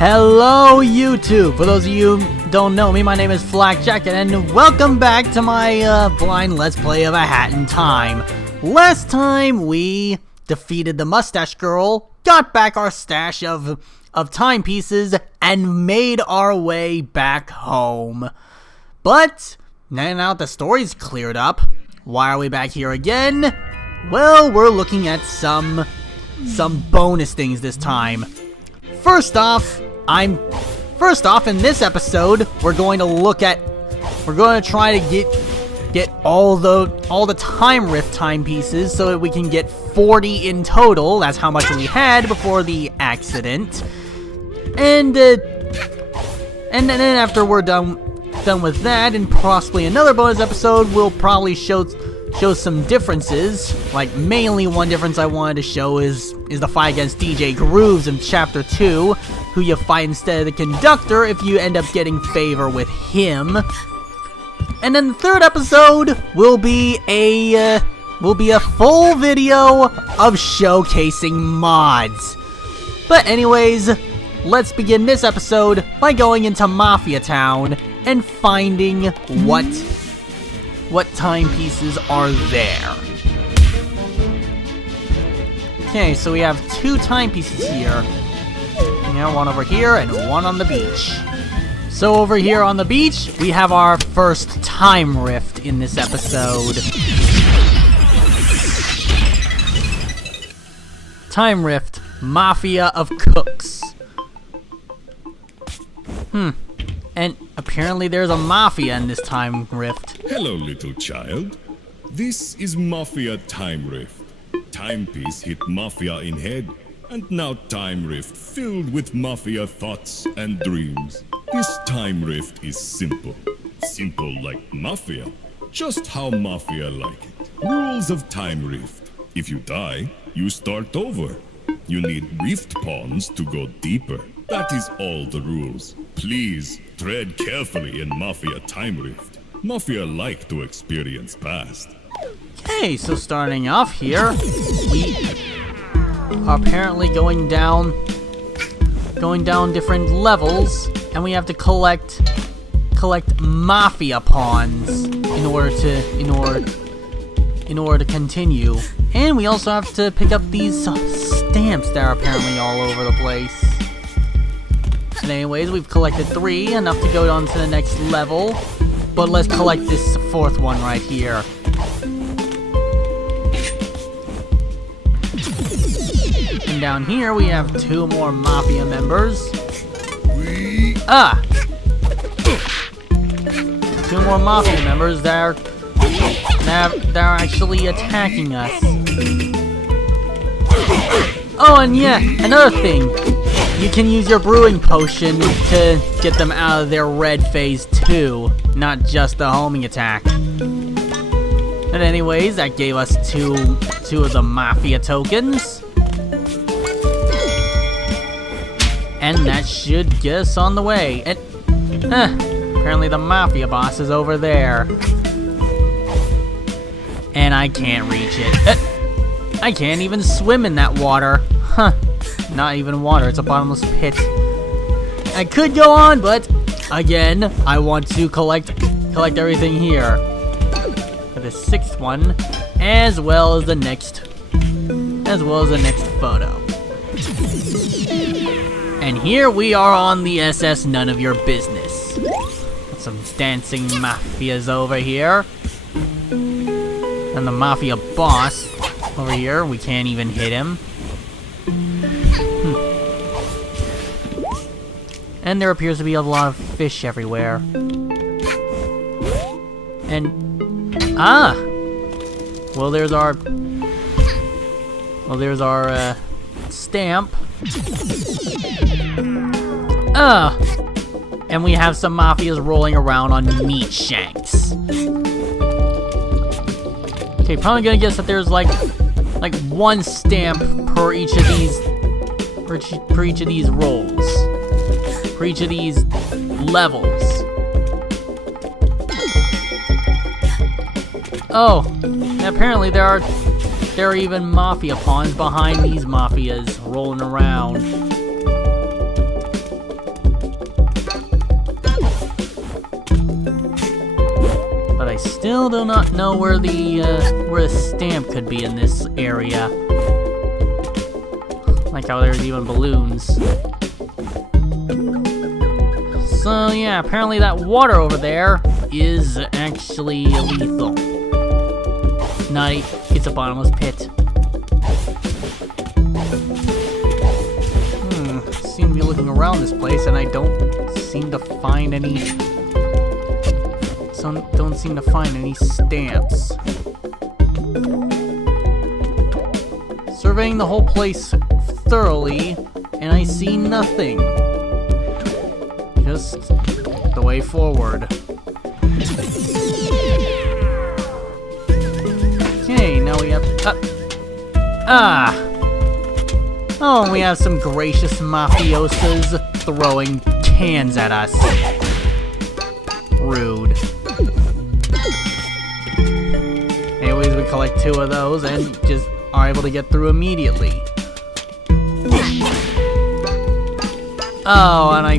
Hello YouTube! For those of you who don't know me, my name is Flack and welcome back to my blind Let's Play of A Hat in Time. Last time we defeated the Mustache Girl, got back our stash of timepieces, and made our way back home. But now the story's cleared up, why are we back here again? Well, we're looking at some bonus things this time. First off, in this episode, we're going to try to get all the time rift timepieces so that we can get 40 in total. That's how much we had before the accident. And then after we're done with that, and possibly another bonus episode, we'll probably show some differences. Like, mainly one difference I wanted to show is the fight against DJ Grooves in Chapter 2, who you fight instead of the conductor if you end up getting favor with him. And then the third episode will be a full video of showcasing mods. But anyways, let's begin this episode by going into Mafia Town and finding what timepieces are there. Okay, so we have two timepieces here. One over here and one on the beach. So over here on the beach, we have our first time rift in this episode. Time rift, Mafia of Cooks. And apparently there's a mafia in this time rift. Hello, little child. This is Mafia Time Rift. Timepiece hit Mafia in head, and now Time Rift filled with Mafia thoughts and dreams. This Time Rift is simple. Simple like Mafia. Just how Mafia like it. Rules of Time Rift. If you die, you start over. You need rift pawns to go deeper. That is all the rules. Please, tread carefully in Mafia Time Rift. Mafia like to experience past. Okay, so starting off here, we are apparently going down different levels, and we have to collect Mafia pawns in order to continue. And we also have to pick up these stamps that are apparently all over the place. And anyways, we've collected 3, enough to go on to the next level. But let's collect this 4th one right here. And down here we have 2 more Mafia members. 2 more Mafia members that are actually attacking us. Oh, and yeah, another thing. You can use your brewing potion to get them out of their red phase too, not just the homing attack. But anyways, that gave us two of the Mafia tokens. And that should get us on the way. And apparently the Mafia boss is over there. And I can't reach it. I can't even swim in that water. Huh. Not even water, it's a bottomless pit. I could go on, but again, I want to collect everything here. For the 6th one, as well as the next photo. And here we are on the SS None of Your Business. Got some dancing mafias over here. And the Mafia boss over here, we can't even hit him. And there appears to be a lot of fish everywhere. And well, there's our stamp. And we have some Mafias rolling around on meat shanks. Okay, probably gonna guess that there's like 1 stamp per each of these for each of these rolls. For each of these levels. Oh, and apparently there are even Mafia pawns behind these Mafias rolling around. Still do not know where the stamp could be in this area. Like how there's even balloons. So yeah, apparently that water over there is actually lethal. It's a bottomless pit. Seem to be looking around this place and I don't seem to find any... don't seem to find any stamps. Surveying the whole place thoroughly, and I see nothing. Just the way forward. Okay, now we have... Oh, and we have some gracious mafiosos throwing cans at us. Rude. Anyways, we collect 2 of those and just are able to get through immediately. Oh, and I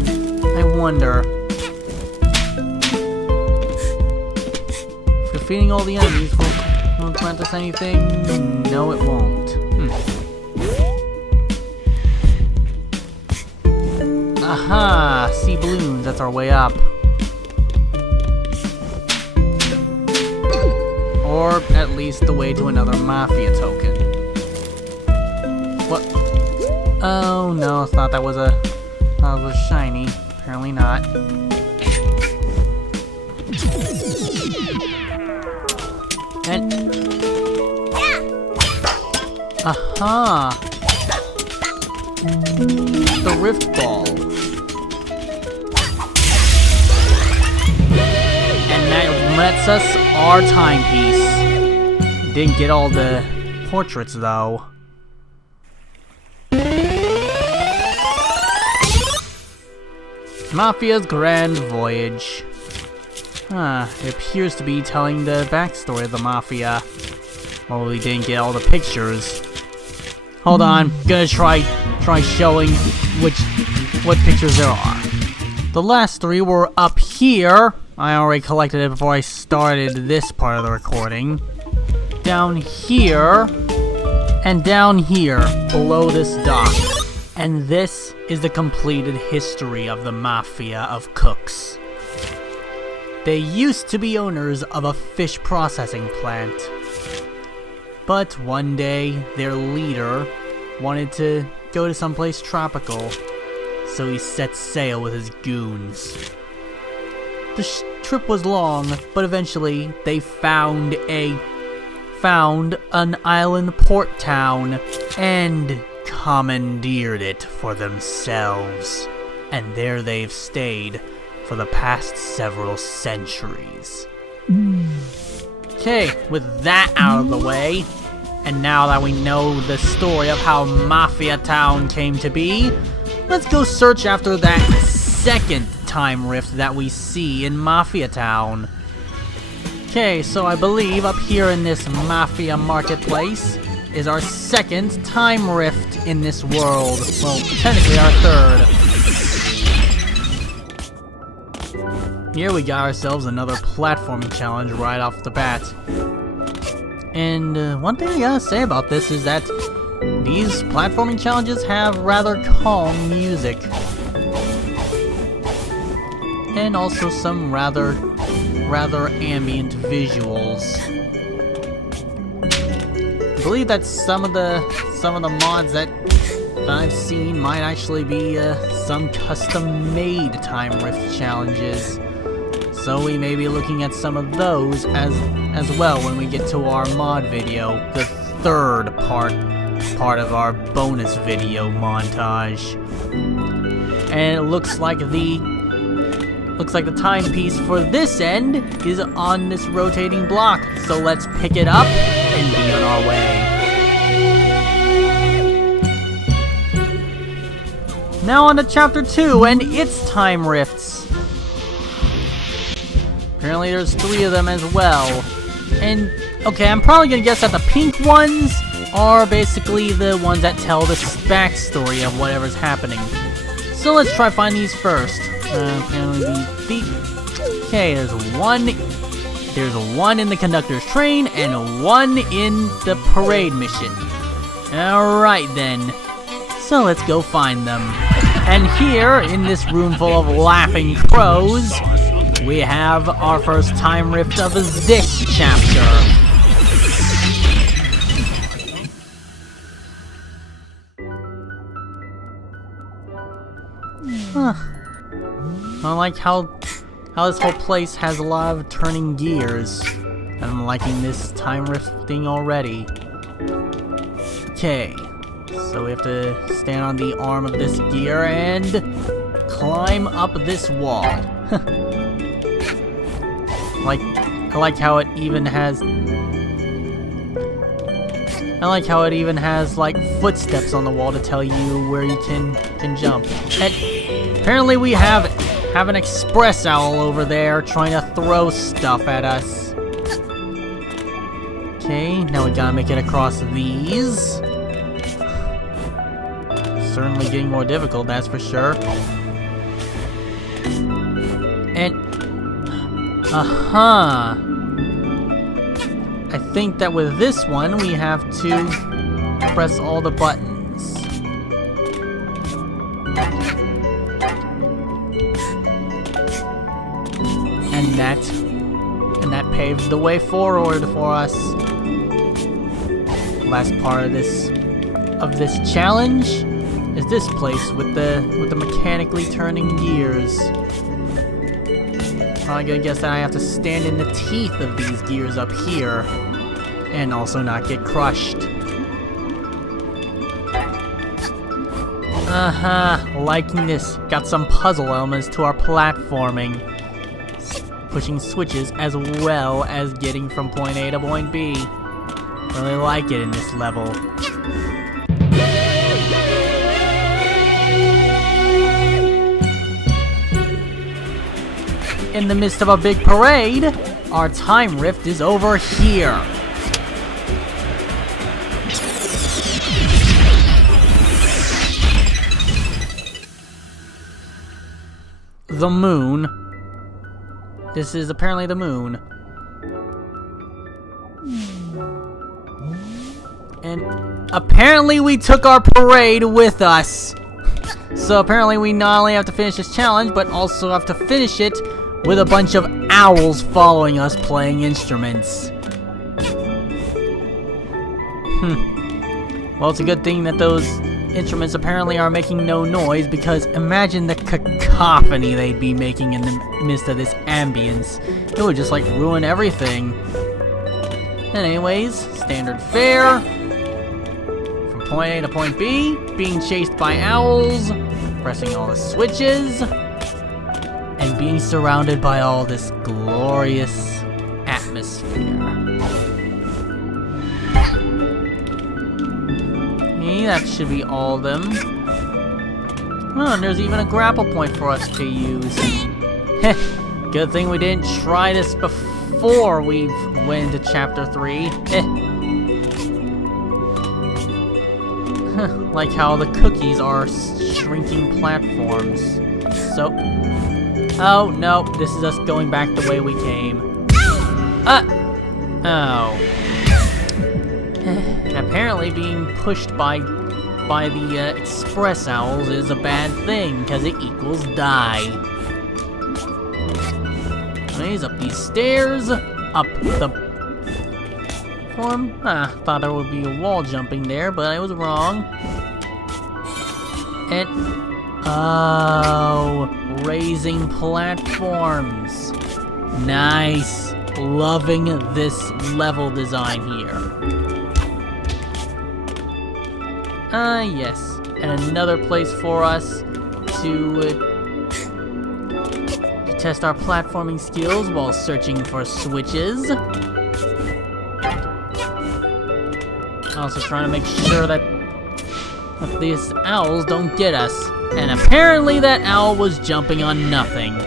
wonder... if defeating all the enemies won't grant us anything? No, it won't. Aha! See balloons, that's our way up. Or at least the way to another Mafia token. What? Oh no, I thought that was shiny. Apparently not. And... aha! The Rift Ball. And that lets us our timepiece. Didn't get all the portraits though. Mafia's Grand Voyage. It appears to be telling the backstory of the Mafia. Well, we didn't get all the pictures. Hold on, gonna try showing what pictures there are. The last 3 were up here. I already collected it before I started this part of the recording. Down here, and down here, below this dock. And this is the completed history of the Mafia of Cooks. They used to be owners of a fish processing plant. But one day, their leader wanted to go to someplace tropical, so he set sail with his goons. The trip was long, but eventually they found an island port town and commandeered it for themselves. And there they've stayed for the past several centuries. Okay, with that out of the way, and now that we know the story of how Mafia Town came to be, let's go search after that second time rift that we see in Mafia Town. Okay, so I believe up here in this Mafia Marketplace is our second time rift in this world. Well, technically our third. Here we got ourselves another platforming challenge right off the bat. And one thing I gotta say about this is that these platforming challenges have rather calm music. And also some rather ambient visuals. I believe that some of the mods that I've seen might actually be some custom-made time rift challenges. So we may be looking at some of those as well when we get to our mod video, the third part of our bonus video montage. And it looks like the timepiece for this end is on this rotating block. So let's pick it up and be on our way. Now on to chapter 2 and its time rifts. Apparently there's 3 of them as well. And, okay, I'm probably gonna guess that the pink ones are basically the ones that tell the backstory of whatever's happening. So let's try find these first. Okay, there's one There's one in the conductor's train and one in the parade mission. Alright then. So let's go find them. And here, in this room full of laughing crows, we have our first time rift of this chapter. I like how this whole place has a lot of turning gears. I'm liking this time rifting already. Okay, so we have to stand on the arm of this gear and climb up this wall. I like how it even has like footsteps on the wall to tell you where you can jump. And apparently we have an express owl over there trying to throw stuff at us. Okay, now we gotta make it across these. Certainly getting more difficult, that's for sure. And I think that with this one we have to press all the buttons. And that paved the way forward for us. Last part of this challenge is this place with the mechanically turning gears. I'm gonna guess that I have to stand in the teeth of these gears up here and also not get crushed. Liking this. Got some puzzle elements to our platforming. Pushing switches as well as getting from point A to point B. Really like it in this level. In the midst of a big parade, our time rift is over here. The moon. This is apparently the moon. And apparently we took our parade with us. So apparently we not only have to finish this challenge, but also have to finish it with a bunch of owls following us playing instruments. Well, it's a good thing that those instruments apparently are making no noise, because imagine the cacophony they'd be making in the midst of this ambience. It would just like ruin everything. And anyways, standard fare. From point A to point B, being chased by owls, pressing all the switches, and being surrounded by all this glorious atmosphere. Okay, that should be all of them. Oh, and there's even a grapple point for us to use. Good thing we didn't try this before we went into chapter 3. Like how the cookies are shrinking platforms. So... oh, no, this is us going back the way we came. Oh. And apparently being pushed by the express owls is a bad thing, because it equals die. Anyways, up these stairs, up the platform. Thought there would be a wall jumping there, but I was wrong. And... oh, raising platforms. Nice. Loving this level design here. Yes. And another place for us to test our platforming skills while searching for switches. Also trying to make sure that these owls don't get us. And apparently that owl was jumping on nothing.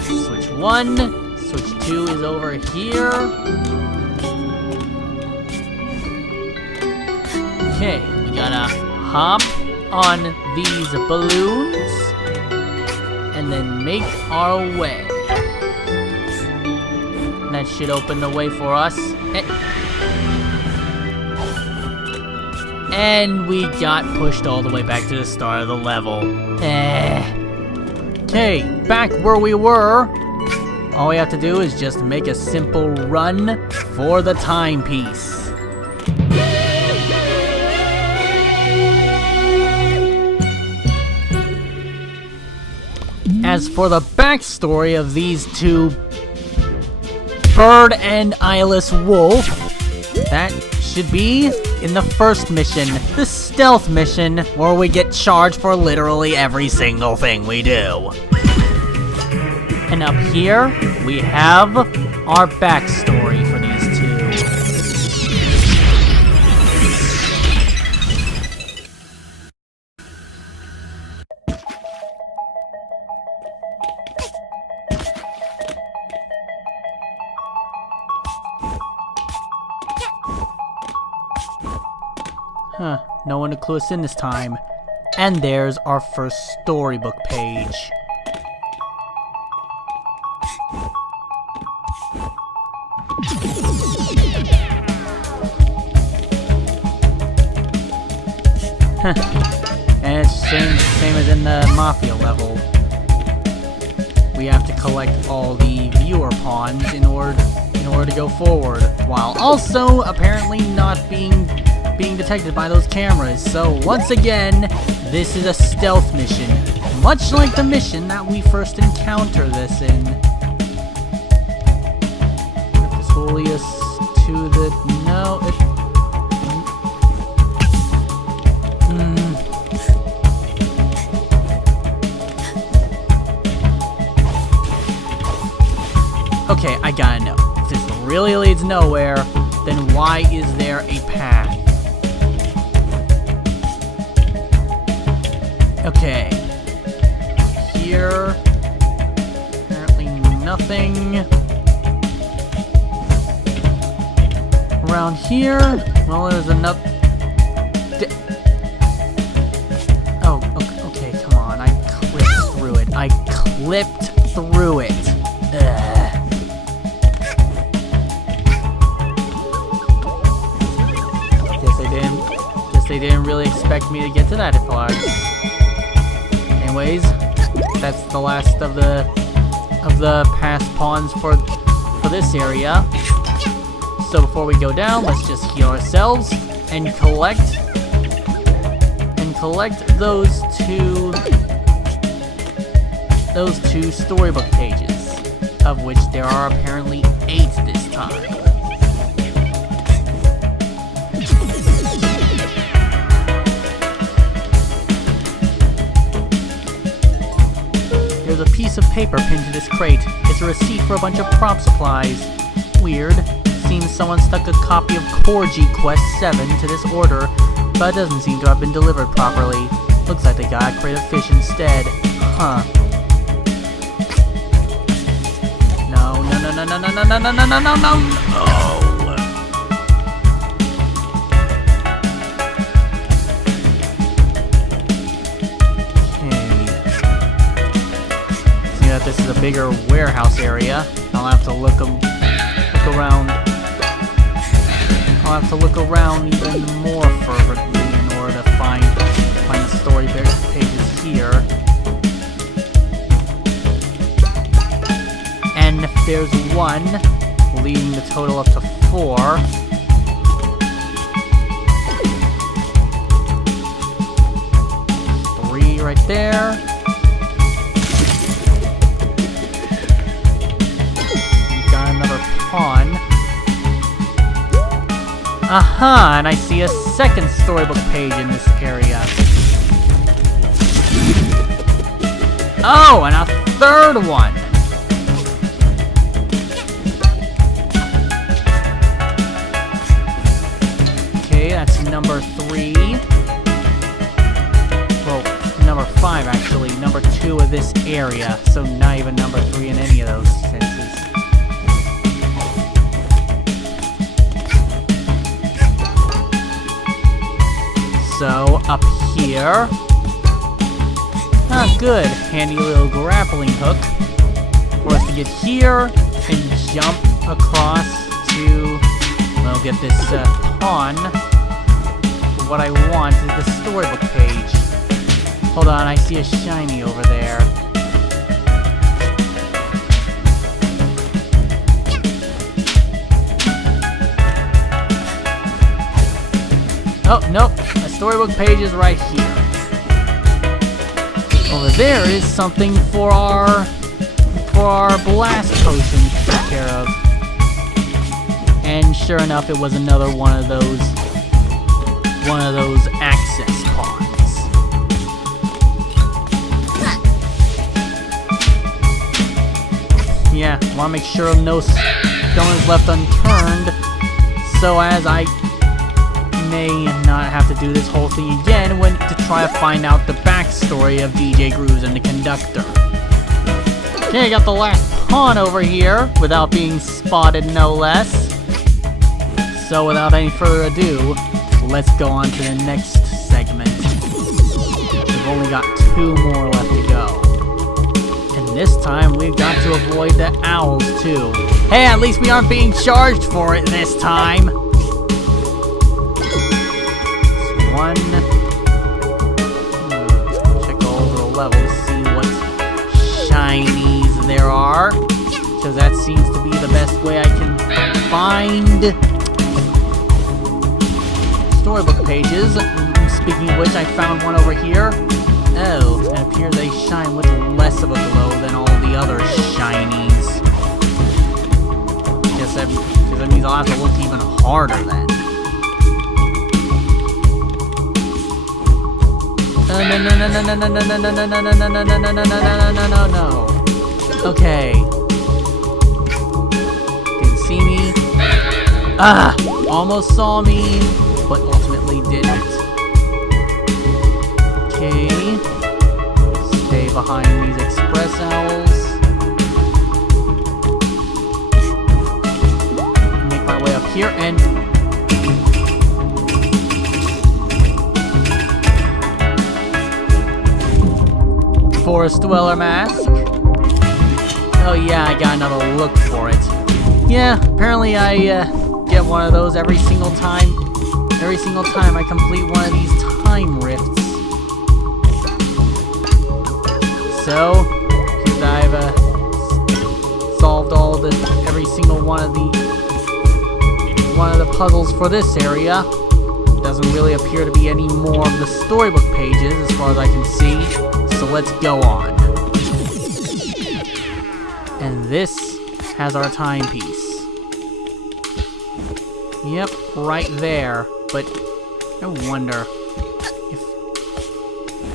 Switch 1. Switch 2 is over here. Okay, we gotta hop on these balloons and then make our way. That should open the way for us. And we got pushed all the way back to the start of the level. Okay, back where we were. All we have to do is just make a simple run for the timepiece. As for the backstory of these two, Bird and Eyeless Wolf, that should be in the first mission, the stealth mission, where we get charged for literally every single thing we do. And up here, we have our backstory for these two. Huh, no one to clue us in this time. And there's our first storybook page. And it's same as in the Mafia level. We have to collect all the viewer pawns in order to go forward, while also apparently not being detected by those cameras. So once again, this is a stealth mission, much like the mission that we first encounter this in. This will lead us to the Okay, I gotta know. If this really leads nowhere, then why is there a path? Okay. Here. Apparently nothing. Around here. Well, there's another. Oh, okay, come on. I clipped through it. Ugh. Guess they didn't really expect me to get to that part. Anyways, that's the last of the past pawns for this area. So before we go down, let's just heal ourselves and collect those two storybook pages, of which there are apparently 8 this time. There's a piece of paper pinned to this crate. It's a receipt for a bunch of prop supplies. Weird. Seems someone stuck a copy of Core G Quest 7 to this order, but it doesn't seem to have been delivered properly. Looks like they got a crate of fish instead. Huh. No. This is a bigger warehouse area. I'll have to look around. I'll have to look around even more fervently in order to find the story pages here. And if there's 1, leading the total up to 4. 3 right there. Pawn. Aha, and I see a second storybook page in this area. Oh, and a third one. Okay, that's number 3. Well, number 5 actually. Number 2 of this area. So not even number 3 in any of those senses. So, up here. Ah, good. Handy little grappling hook for us to get here and jump across to, well, get this pawn. What I want is the storybook page. Hold on, I see a shiny over there. Oh, nope. The storybook page is right here. Over there is something for our blast potion to take care of. And sure enough, it was another one of those access pods. Yeah, want to make sure no stone is left unturned, so as I may not have to do this whole thing again to try to find out the backstory of DJ Grooves and the conductor. Okay, I got the last pawn over here without being spotted, no less. So without any further ado, let's go on to the next segment. We've only got 2 more left to go. And this time we've got to avoid the owls too. Hey, at least we aren't being charged for it this time. Check all over the level to see what shinies there are, because that seems to be the best way I can find storybook pages. Speaking of which, I found one over here. Oh, it appears they shine with less of a glow than all the other shinies. Guess that means I'll have to look even harder then. No. Okay. Didn't see me. Ah! Almost saw me, but ultimately didn't. Okay. Stay behind these express owls. Make my way up here and... Forest Dweller mask. Oh yeah, I got another look for it. Yeah, apparently I get one of those every single time I complete one of these time rifts. So, since I've solved every single one of the puzzles for this area, doesn't really appear to be any more of the storybook pages as far as I can see. So let's go on. And this has our timepiece. Yep, right there. But I wonder if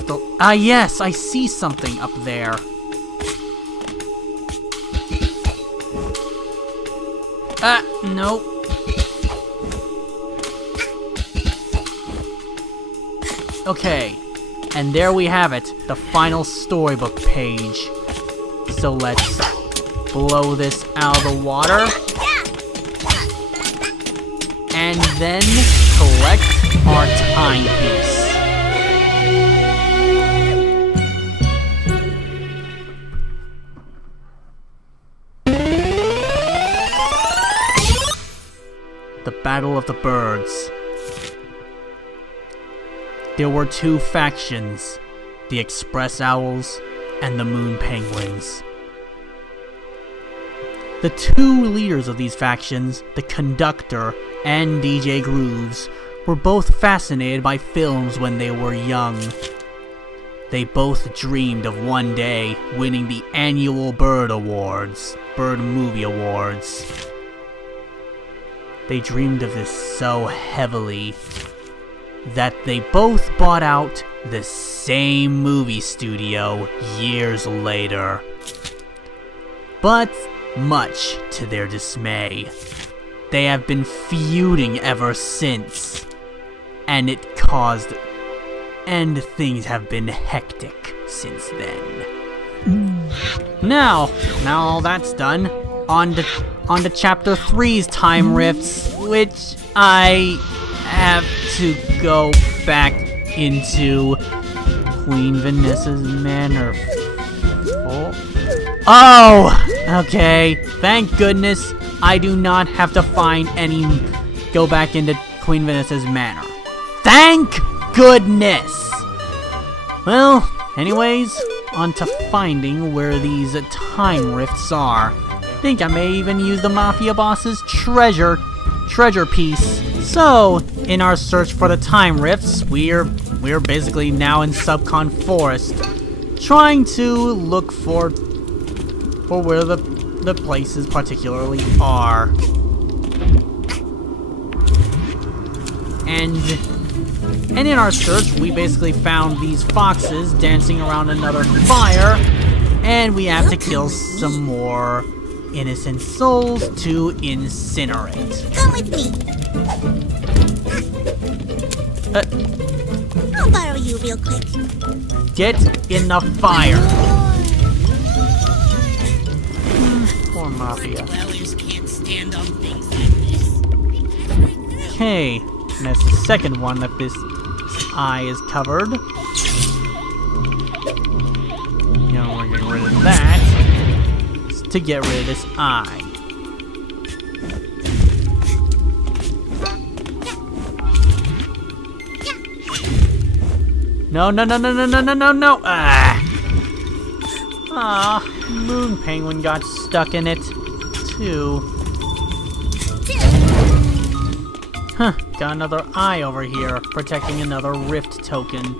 the... Ah, yes, I see something up there. Ah, nope. Okay. And there we have it, the final storybook page. So let's blow this out of the water. And then collect our timepiece. The Battle of the Birds. There were 2 factions, the Express Owls and the Moon Penguins. The 2 leaders of these factions, the Conductor and DJ Grooves, were both fascinated by films when they were young. They both dreamed of one day winning the annual Bird Movie Awards. They dreamed of this so heavily that they both bought out the same movie studio years later. But, much to their dismay, they have been feuding ever since, and things have been hectic since then. Now all that's done, on to Chapter 3's Time Rifts, which I have to go back into Queen Vanessa's manor. Oh, okay. Thank goodness I do not have to find any... go back into Queen Venice's manor. Thank goodness! Well, anyways, on to finding where these time rifts are. I think I may even use the Mafia boss's treasure piece. So, in our search for the time rifts, we're basically now in Subcon Forest, trying to look for where the places particularly are. And in our search, we basically found these foxes dancing around another fire, and we have to kill some more innocent souls to incinerate. Come with me. I'll borrow you real quick. Get in the fire. Poor Mafia. Dwellers can't stand on things like this. Okay, and that's the second one that this eye is covered. Now we're getting rid of that to get rid of this eye. No, no, no, no, no, no, no, no, no! Ah, Moon Penguin got stuck in it, too. Huh, got another eye over here, protecting another rift token.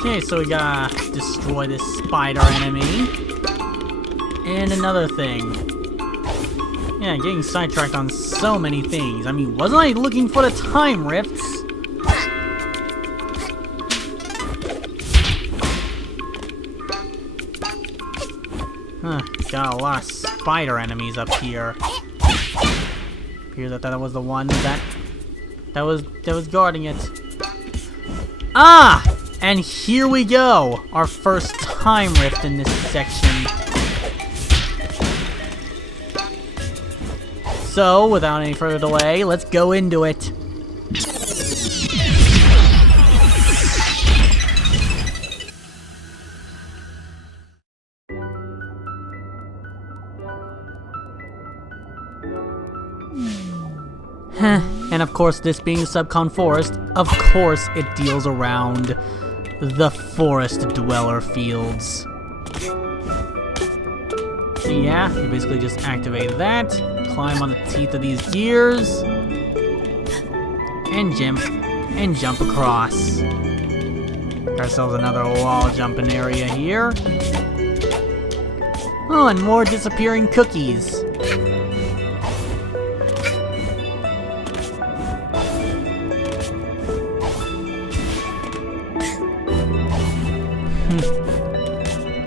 Okay, so we gotta destroy this spider enemy. And another thing. Yeah, getting sidetracked on so many things. I mean, wasn't I looking for the time rifts? Huh, got a lot of spider enemies up here. Appears that was the one that was guarding it. Ah! And here we go! Our first time rift in this section. So, without any further delay, let's go into it. And of course, this being Subcon Forest, of course it deals around the forest dweller fields. So yeah, you basically just activate that, climb on the teeth of these gears, and jump across. Got ourselves another wall jumping area here. Oh, and more disappearing cookies.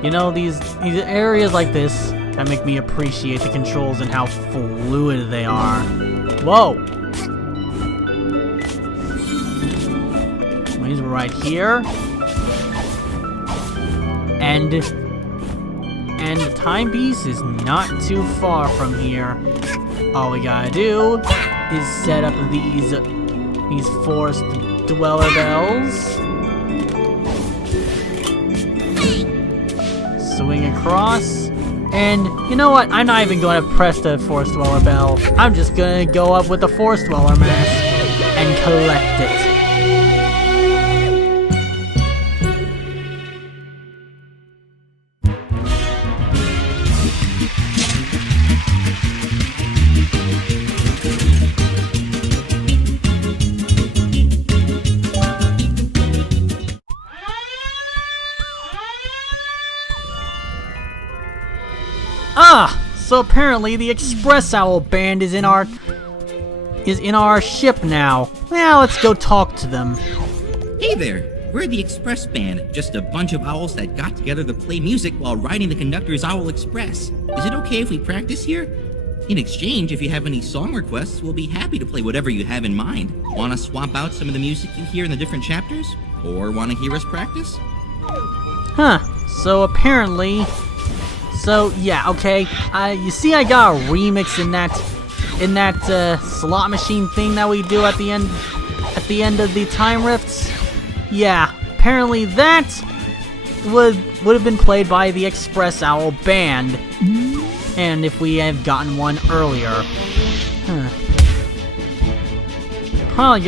You know, these areas like this that make me appreciate the controls and how fluid they are. Whoa! He's right here. And the timepiece is not too far from here. All we gotta do is set up these forest dweller bells. Swing across, and you know what? I'm not even going to press the Forest Dweller bell. I'm just going to go up with the Forest Dweller mask and collect it. Ah, so apparently the Express Owl Band is in our ship now. Now let's go talk to them. Hey there, we're the Express Band, just a bunch of owls that got together to play music while riding the conductor's Owl Express. Is it okay if we practice here? In exchange, if you have any song requests, we'll be happy to play whatever you have in mind. Want to swap out some of the music you hear in the different chapters? Or want to hear us practice? Huh, so apparently... So yeah, okay. You see, I got a remix in that slot machine thing that we do at the end of the time rifts. Yeah, apparently that would have been played by the Express Owl Band, and if we had gotten one earlier. Probably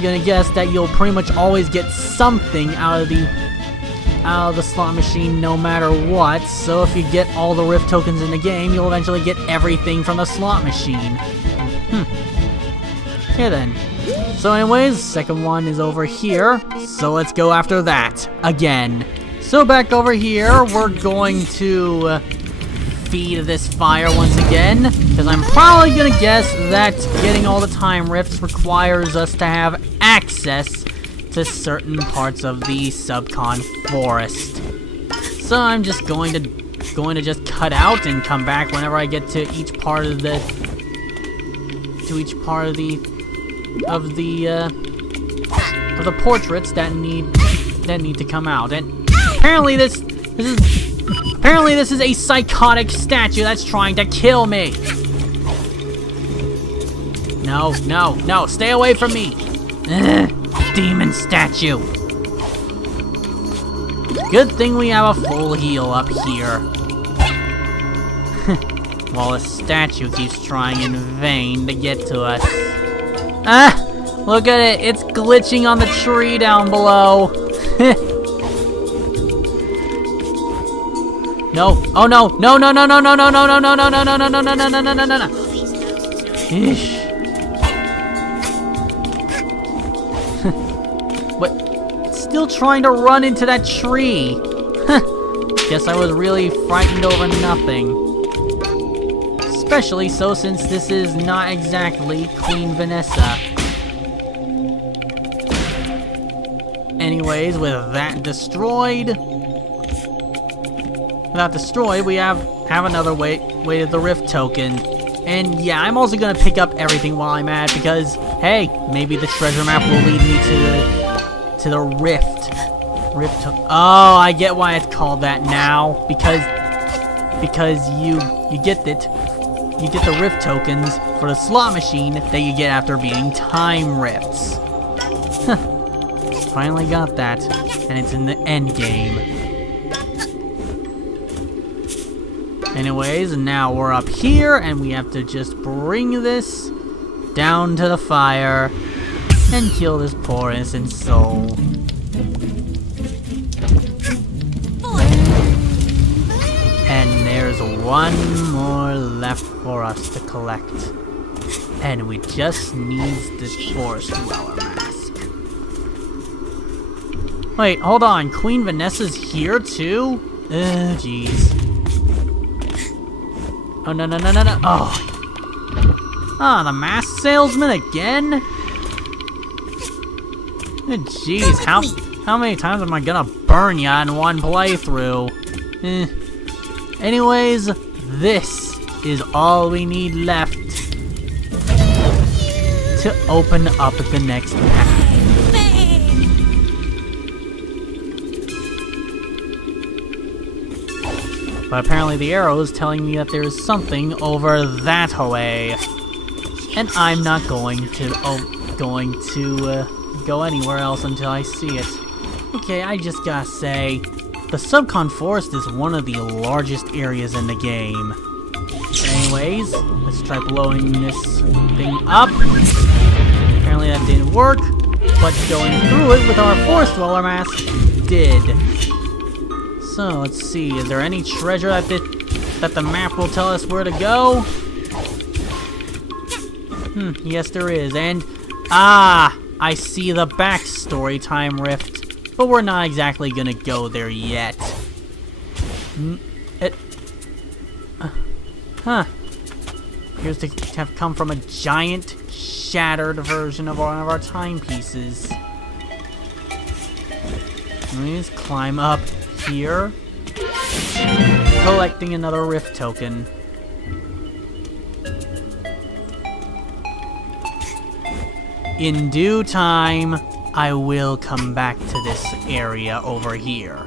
gonna guess that you'll pretty much always get something out of the slot machine no matter what. So if you get all the rift tokens in the game, you'll eventually get everything from the slot machine. Okay then. So anyways, second one is over here. So let's go after that again. So back over here, we're going to feed this fire once again, because I'm probably gonna guess that getting all the time rifts requires us to have access to certain parts of the subcon forest. So I'm just going to just cut out and come back whenever I get to each part of the portraits that need to come out. And apparently this is a psychotic statue that's trying to kill me. No, no, no, stay away from me. Demon statue. Good thing we have a full heal up here. While the statue keeps trying in vain to get to us. Look at it, it's glitching on the tree down below. No. Oh no. No, no, no, no, no, no, no, no, no, no, no, no, no, no, no, no, no, no, no, no. Eesh. What? It's still trying to run into that tree. Guess I was really frightened over nothing. Especially so since this is not exactly Queen Vanessa. Anyways, with that destroyed, we have another way to the rift token. And yeah, I'm also gonna pick up everything while I'm at, because hey, maybe the treasure map will lead me to the rift token. Oh, I get why it's called that now, because you get the rift tokens for the slot machine that you get after beating time rifts. Finally got that, and it's in the end game. Anyways, now we're up here, and we have to just bring this down to the fire and kill this poor innocent soul. And there's one more left for us to collect. And we just need this forest dweller mask. Wait, hold on. Queen Vanessa's here too? Jeez. Oh, no, no, no, no, no. Oh. Ah, the mask salesman again? Jeez, how many times am I gonna burn ya in one playthrough? Anyways, this is all we need left to open up the next pack. But apparently the arrow is telling me that there's something over that way. And I'm not going to go anywhere else until I see it. Okay, I just gotta say, the Subcon Forest is one of the largest areas in the game. Anyways, let's try blowing this thing up. Apparently that didn't work, but going through it with our Forest Dweller mask did. So, let's see, is there any treasure that the map will tell us where to go? Yes there is, and I see the backstory time rift, but we're not exactly gonna go there yet. Appears to have come from a giant, shattered version of one of our timepieces. Let me just climb up here, collecting another rift token. In due time, I will come back to this area over here.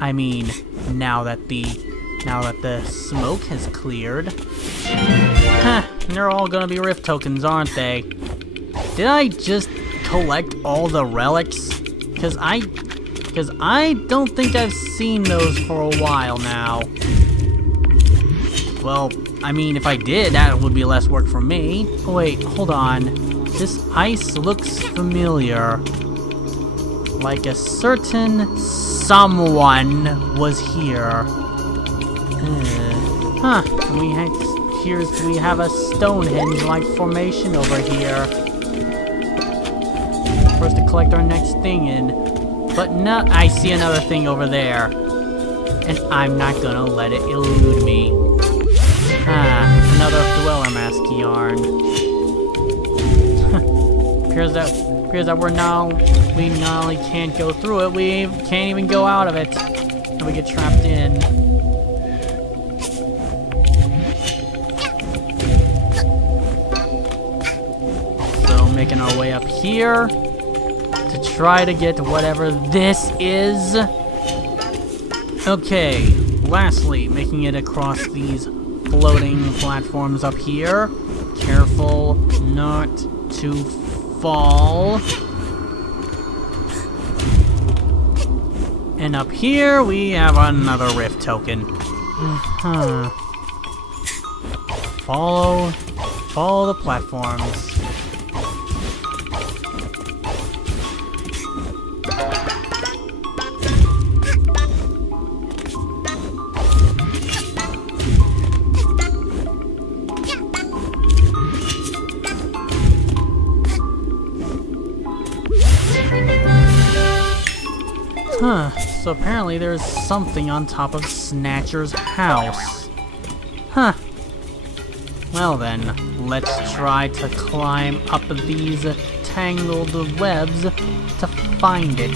I mean, now that the smoke has cleared. They're all gonna be rift tokens, aren't they? Did I just collect all the relics? Because Because I don't think I've seen those for a while now. Well, I mean, if I did, that would be less work for me. Oh, wait, hold on. This ice looks familiar. Like a certain someone was here. Huh. We have a Stonehenge-like formation over here. For us to collect our next thing in. But no, I see another thing over there. And I'm not gonna let it elude me. Another Dweller Mask yarn. appears that we not only can't go through it, we can't even go out of it. And we get trapped in. So making our way up here to try to get to whatever this is. Okay, lastly, making it across these floating platforms up here. Careful not to fall. And up here, we have another rift token. Follow the platforms. So apparently there's something on top of Snatcher's house. Well then, let's try to climb up these tangled webs to find it.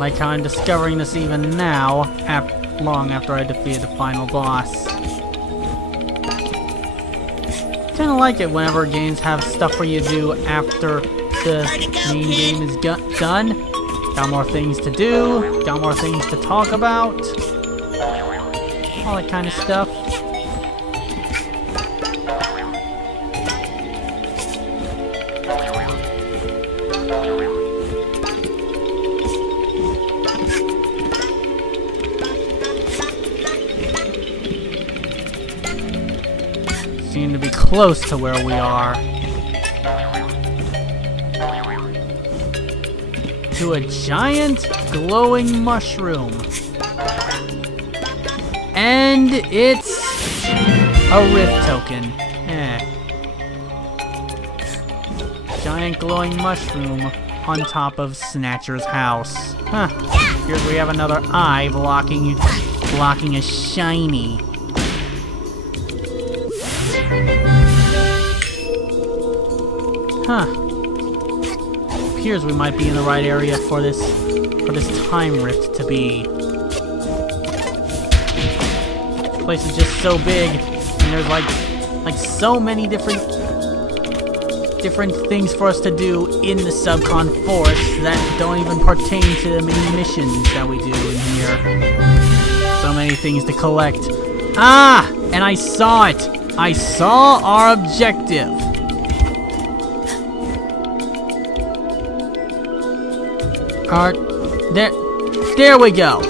Like how I'm discovering this even now, long after I defeated the final boss. Kinda like it whenever games have stuff for you to do after the main game is done. Got more things to do, got more things to talk about. All that kind of stuff. Seem to be close to where we are. To a giant glowing mushroom. And it's a rift token. Giant glowing mushroom on top of Snatcher's house. Here we have another eye blocking a shiny. Appears we might be in the right area for this time rift to be. This place is just so big, and there's like so many different things for us to do in the Subcon Forest that don't even pertain to the many missions that we do in here. So many things to collect. And I saw it. I saw our objective. There we go.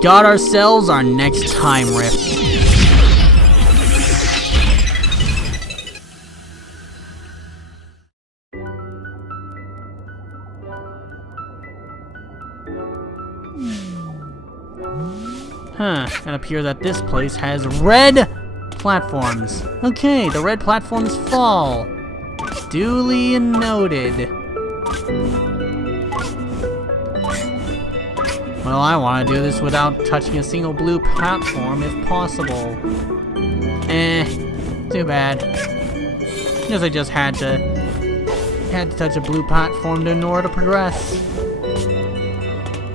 Got ourselves our next time rift. It appears that this place has red platforms. Okay, the red platforms fall. Duly noted. Well, I want to do this without touching a single blue platform if possible. Too bad. Guess I just had to touch a blue platform in order to progress.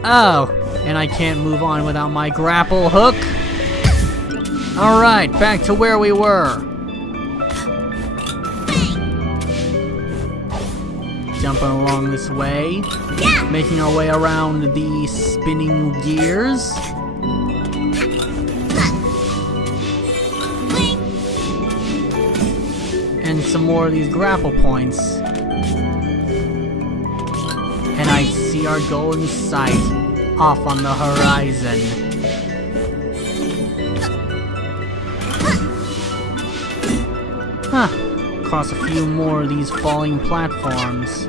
Oh, and I can't move on without my grapple hook. Alright, back to where we were. Jumping along this way. Making our way around the spinning gears. some more of these grapple points. And I see our goal in sight, off on the horizon. Huh. Cross a few more of these falling platforms.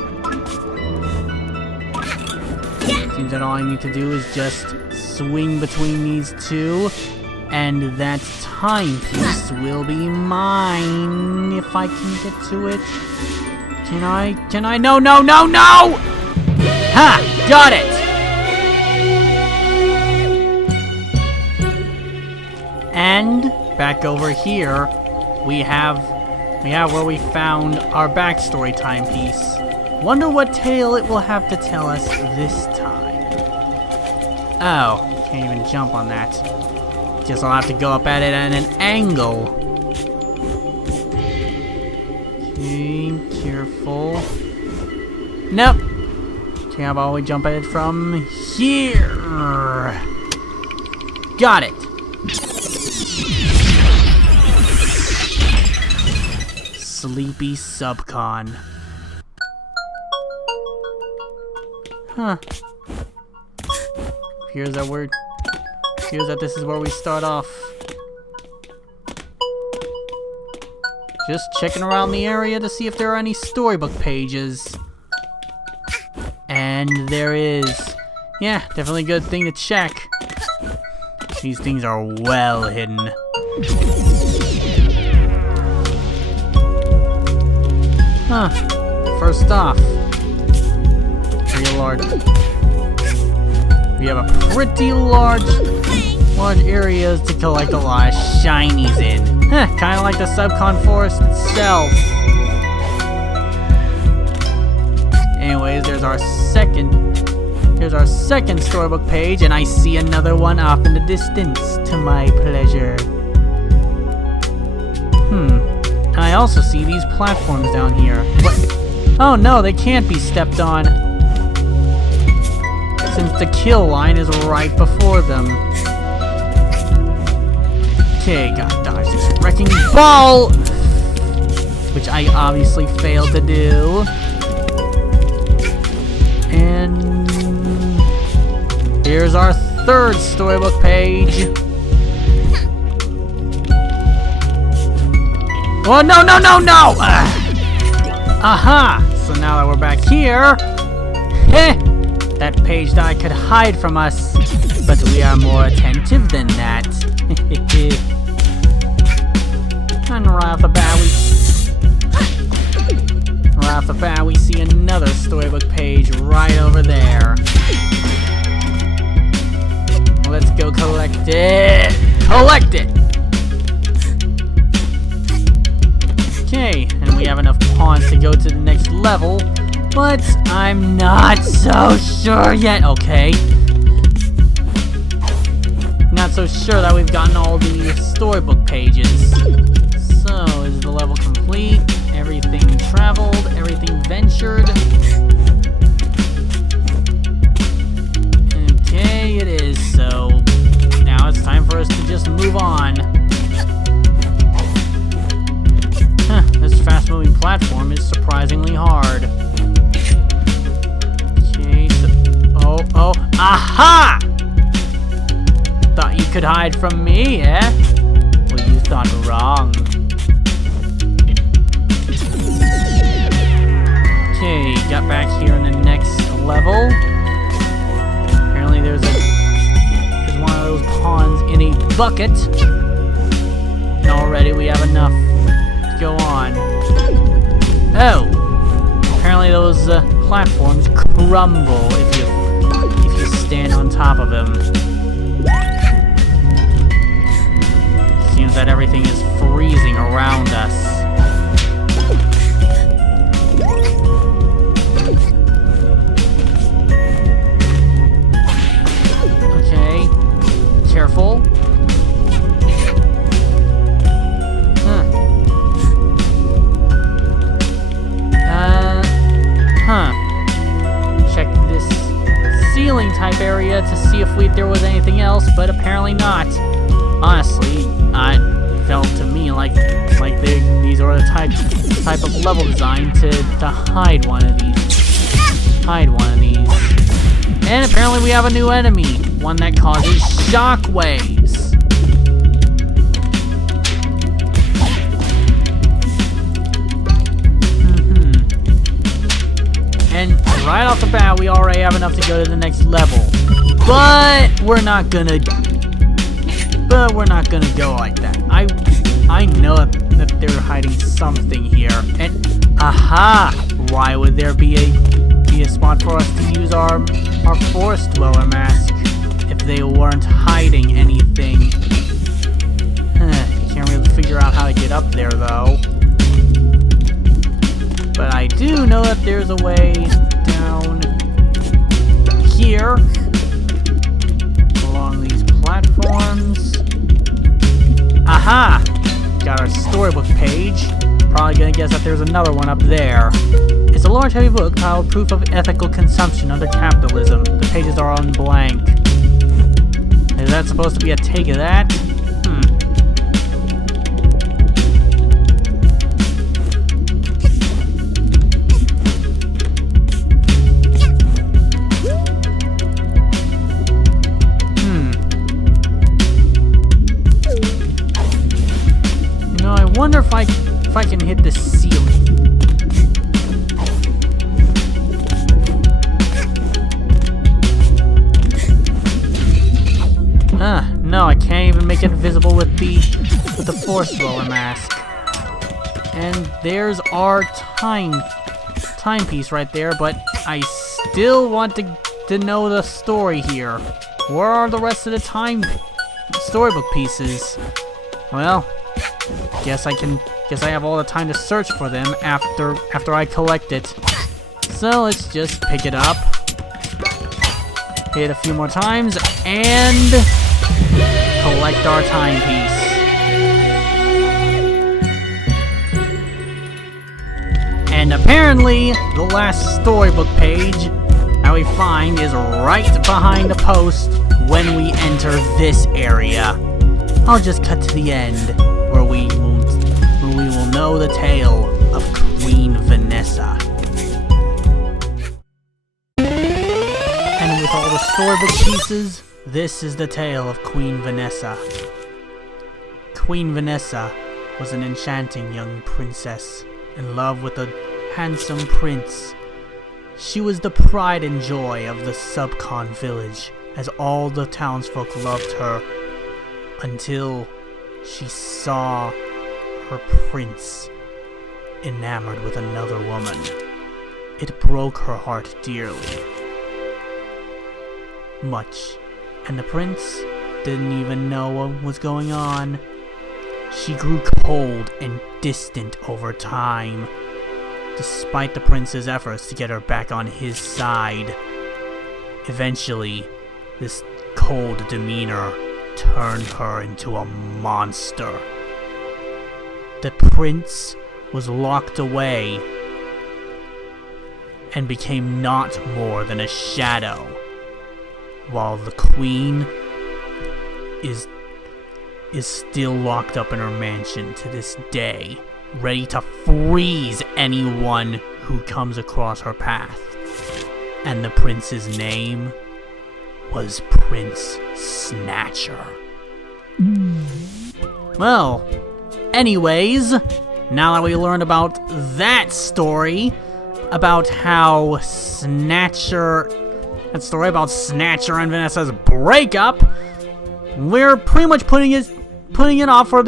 Seems that all I need to do is just swing between these two, and that timepiece will be mine if I can get to it. Can I? No! Ha! Got it! And back over here, we have where we found our backstory timepiece. Wonder what tale it will have to tell us this time. Oh, can't even jump on that. Guess I'll have to go up at it at an angle. Okay, careful. Nope. Okay, how about we jump at it from here? Got it. Sleepy Subcon. Huh. Appears that this is where we start off. Just checking around the area to see if there are any storybook pages. And there is. Yeah, definitely a good thing to check. These things are well hidden. Huh. First off, we have a pretty large areas to collect a lot of shinies in. Huh, kinda like the Subcon Forest itself. Anyways, there's our second storybook page, and I see another one off in the distance to my pleasure. And I also see these platforms down here. What? Oh no, they can't be stepped on, since the kill line is right before them. Okay, gotta dodge this wrecking ball! Which I obviously failed to do. And here's our third storybook page. Oh, no! Aha! So now that we're back here, that page that I could hide from us, but we are more attentive than that. And right off the bat, we see another storybook page right over there. Let's go collect it! Collect it! Okay, and we have enough pawns to go to the next level, but I'm not so sure yet. Okay. Not so sure that we've gotten all the storybook pages. So, is the level complete? Everything traveled? Everything ventured? Okay, it is. So, now it's time for us to just move on. This fast-moving platform is surprisingly hard. Okay, so... Oh, aha! Thought you could hide from me, eh? Well, you thought wrong. Okay, got back here in the next level. Apparently there's one of those pawns in a bucket. And already we have enough to go on. Oh! Apparently those platforms crumble if you stand on top of them. Seems that everything is freezing around us. Okay, careful. Check this ceiling type area to see if there was anything else, but apparently not. Honestly, felt to me like these are the type of level design to hide one of these. And apparently we have a new enemy, one that causes shockwaves. And right off the bat, we already have enough to go to the next level. But we're not gonna go like that. I know that they're hiding something here. And aha! Why would there be a spot for us to use our forest dweller mask if they weren't hiding anything? Can't really figure out how to get up there though. But I do know that there's a way down here along these platforms. Aha! Got our storybook page. Probably gonna guess that there's another one up there. It's a large heavy book titled Proof of Ethical Consumption Under Capitalism. The pages are on blank. Is that supposed to be a take of that? I wonder if I can hit the ceiling. No, I can't even make it visible with the force dweller mask. And there's our timepiece right there, but I still want to know the story here. Where are the rest of the storybook pieces? Well, guess I have all the time to search for them after I collect it. So let's just pick it up, hit a few more times, and collect our timepiece. And apparently, the last storybook page that we find is right behind the post when we enter this area. I'll just cut to the end, where we will know the tale of Queen Vanessa. And with all the storybook pieces, this is the tale of Queen Vanessa. Queen Vanessa was an enchanting young princess in love with a handsome prince. She was the pride and joy of the Subcon village, as all the townsfolk loved her, until she saw her prince enamored with another woman. It broke her heart dearly. Much. And the prince didn't even know what was going on. She grew cold and distant over time, despite the prince's efforts to get her back on his side. Eventually, this cold demeanor turned her into a monster. The prince was locked away and became not more than a shadow, while the queen is still locked up in her mansion to this day, ready to freeze anyone who comes across her path. And the prince's name was Prince Snatcher. Well, anyways, now that we learned about that story, about how Snatcher and Vanessa's breakup, we're pretty much putting it off for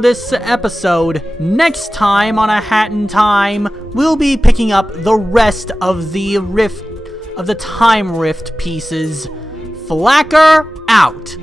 this episode. Next time on A Hat in Time, we'll be picking up the rest of the time rift pieces. Flacker out.